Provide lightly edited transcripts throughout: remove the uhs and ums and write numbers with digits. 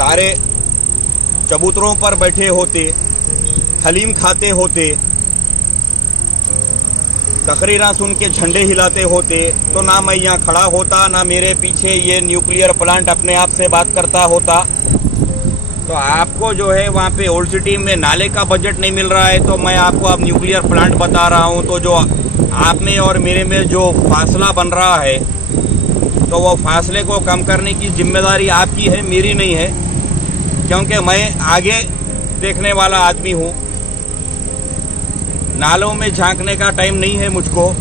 सारे चबूतरों पर बैठे होते, हलीम खाते होते, तकरीरें सुन के झंडे हिलाते होते, तो ना मैं यहाँ खड़ा होता, ना मेरे पीछे ये न्यूक्लियर प्लांट अपने आप से बात करता होता। तो आपको जो है वहाँ पे ओल्ड सिटी में नाले का बजट नहीं मिल रहा है, तो मैं आपको अब न्यूक्लियर प्लांट बता रहा हूँ। तो जो आप में और मेरे में जो फासला बन रहा है, तो वो फासले को कम करने की जिम्मेदारी आपकी है, मेरी नहीं है, क्योंकि मैं आगे देखने वाला आदमी हूँ। नालों में झांकने का टाइम नहीं है मुझको।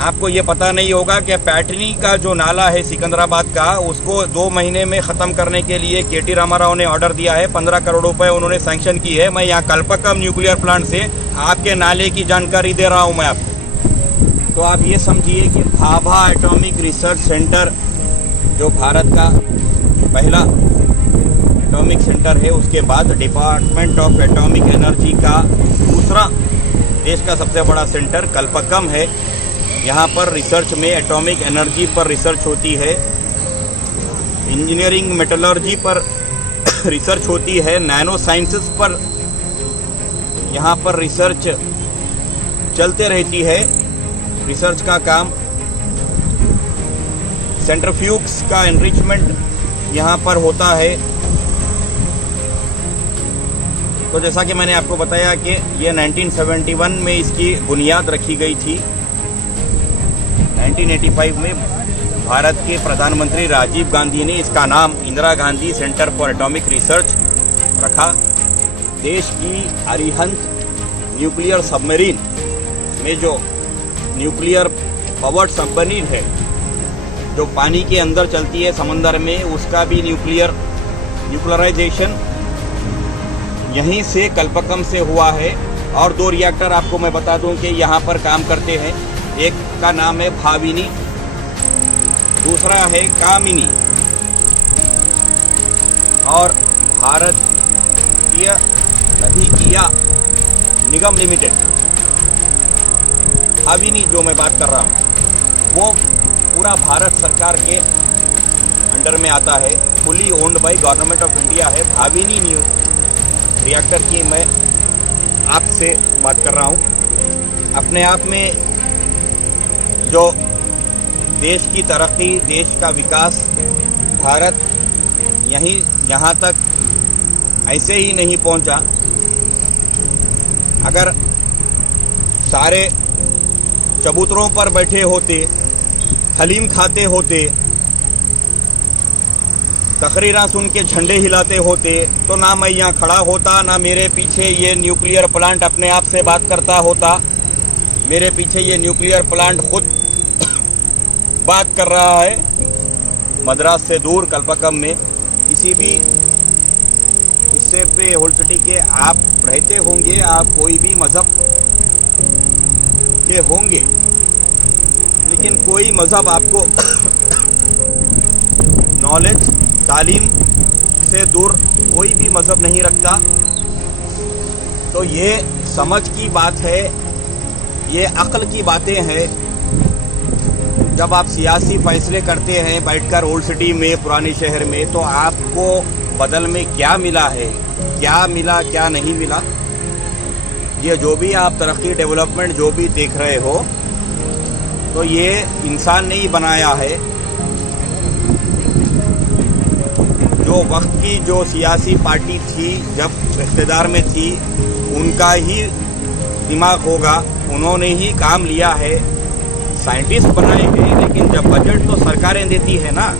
आपको ये पता नहीं होगा कि पैटनी का जो नाला है सिकंदराबाद का, उसको 2 महीने में ख़त्म करने के लिए के.टी. रामाराव ने ऑर्डर दिया है। 15 करोड़ रुपए उन्होंने सैंक्शन की है। मैं यहाँ कल्पक्कम न्यूक्लियर प्लांट से आपके नाले की जानकारी दे रहा हूँ मैं आपको। तो आप ये समझिए कि भाभा एटॉमिक रिसर्च सेंटर जो भारत का पहला एटॉमिक सेंटर है, उसके बाद डिपार्टमेंट ऑफ एटॉमिक एनर्जी का दूसरा देश का सबसे बड़ा सेंटर कल्पक्कम है। यहाँ पर रिसर्च में एटॉमिक एनर्जी पर रिसर्च होती है, इंजीनियरिंग मेटलर्जी पर रिसर्च होती है, नैनो साइंसेस पर यहाँ पर रिसर्च चलते रहती है। रिसर्च का काम, सेंट्रीफ्यूग्स का एनरिचमेंट यहाँ पर होता है। तो जैसा कि मैंने आपको बताया कि ये 1971 में इसकी बुनियाद रखी गई थी। 1985 में भारत के प्रधानमंत्री राजीव गांधी ने इसका नाम Indira Gandhi centre for atomic research रखा। देश की अरिहंत न्यूक्लियर सबमरीन में जो न्यूक्लियर पावर्ड सबमरीन है, जो पानी के अंदर चलती है समंदर में, उसका भी न्यूक्लियराइजेशन यहीं से कल्पक्कम से हुआ है। और 2 रिएक्टर आपको मैं बता दूं कि यहाँ पर काम करते हैं। एक का नाम है भाविनी, दूसरा है कामिनी। और भारतीय नभिकीय निगम लिमिटेड, भाविनी जो मैं बात कर रहा हूँ, वो पूरा भारत सरकार के अंडर में आता है, fully owned by government of India है। भाविनी न्यू रिएक्टर की मैं आपसे बात कर रहा हूँ। अपने आप में जो देश की तरक्की, देश का विकास, भारत यहाँ तक ऐसे ही नहीं पहुंचा। अगर सारे चबूतरों पर बैठे होते, हलीम खाते होते, तकरीरें सुन के झंडे हिलाते होते, तो ना मैं यहाँ खड़ा होता, ना मेरे पीछे ये न्यूक्लियर प्लांट अपने आप से बात करता होता। मेरे पीछे ये न्यूक्लियर प्लांट खुद बात कर रहा है मद्रास से दूर कल्पक्कम में। किसी भी हिस्से पे ओल्ड सिटी के आप रहते होंगे, आप कोई भी मजहब के होंगे, लेकिन कोई मजहब आपको नॉलेज, तालीम से दूर कोई भी मजहब नहीं रखता। तो ये समझ की बात है, ये अक्ल की बातें हैं। जब आप सियासी फैसले करते हैं बैठकर ओल्ड सिटी में, पुराने शहर में, तो आपको बदल में क्या मिला है, क्या मिला, क्या नहीं मिला, ये जो भी आप तरक्की, डेवलपमेंट जो भी देख रहे हो, तो ये इंसान ने ही बनाया है। जो वक्त की जो सियासी पार्टी थी, जब इख्तिदार में थी, उनका ही दिमाग होगा, उन्होंने ही काम लिया है, साइंटिस्ट बनाए हैं। लेकिन जब बजट तो सरकारें देती है ना,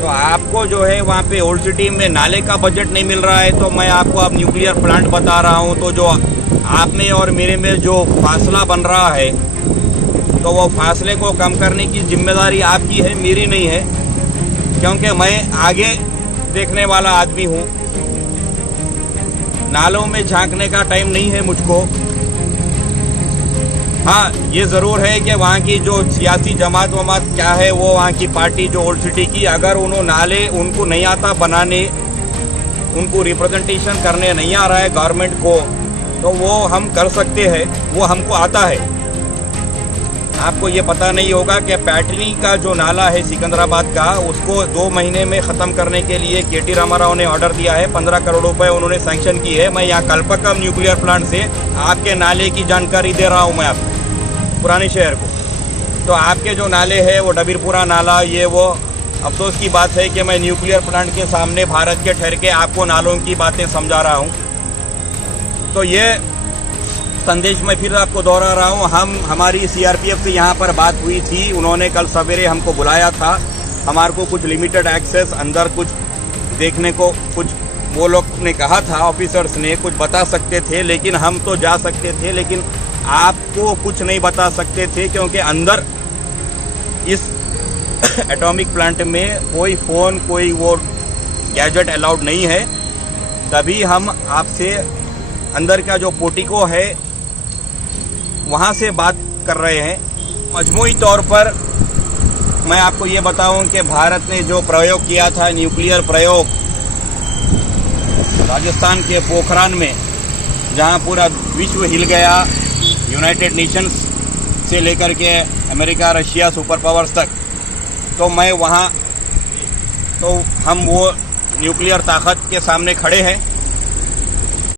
तो आपको जो है वहाँ पे ओल्ड सिटी में नाले का बजट नहीं मिल रहा है, तो मैं आपको अब न्यूक्लियर प्लांट बता रहा हूँ। तो जो आप में और मेरे में जो फासला बन रहा है, तो वो फासले को कम करने की जिम्मेदारी आपकी है, मेरी नहीं है, क्योंकि मैं आगे देखने वाला आदमी हूँ। नालों में झांकने का टाइम नहीं है मुझको। हाँ, ये ज़रूर है कि वहाँ की जो सियासी जमात वमात क्या है, वो वहाँ की पार्टी जो ओल्ड सिटी की, अगर उन्होंने नाले उनको नहीं आता बनाने, उनको रिप्रेजेंटेशन करने नहीं आ रहा है गवर्नमेंट को, तो वो हम कर सकते हैं, वो हमको आता है। आपको ये पता नहीं होगा कि पैटनी का जो नाला है सिकंदराबाद का, उसको 2 महीने में ख़त्म करने के लिए केटी रामाराव ने ऑर्डर दिया है। 15 करोड़ रुपए उन्होंने सैंक्शन की है। मैं यहाँ कल्पकम न्यूक्लियर प्लांट से आपके नाले की जानकारी दे रहा हूँ मैं आपको, पुराने शहर को। तो आपके जो नाले हैं वो डबीरपुरा नाला, ये वो, अफसोस की बात है कि मैं न्यूक्लियर प्लांट के सामने भारत के ठहर के आपको नालों की बातें समझा रहा हूँ। तो ये संदेश मैं फिर आपको दोहरा रहा हूँ। हमारी सीआरपीएफ से यहाँ पर बात हुई थी, उन्होंने कल सवेरे हमको बुलाया था। हमारे को कुछ लिमिटेड एक्सेस अंदर कुछ देखने को, कुछ वो लोग ने कहा था, ऑफिसर्स ने कुछ बता सकते थे, लेकिन हम तो जा सकते थे, लेकिन आपको कुछ नहीं बता सकते थे, क्योंकि अंदर इस एटॉमिक प्लांट में कोई फ़ोन, कोई वो गैजेट अलाउड नहीं है। तभी हम आपसे अंदर का जो पोर्टिको है वहाँ से बात कर रहे हैं। मजमूई तौर पर मैं आपको ये बताऊं कि भारत ने जो प्रयोग किया था, न्यूक्लियर प्रयोग राजस्थान के पोखरान में, जहां पूरा विश्व हिल गया, यूनाइटेड नेशंस से लेकर के अमेरिका, रशिया, सुपर पावर्स तक, तो मैं वहां, तो हम वो न्यूक्लियर ताकत के सामने खड़े हैं।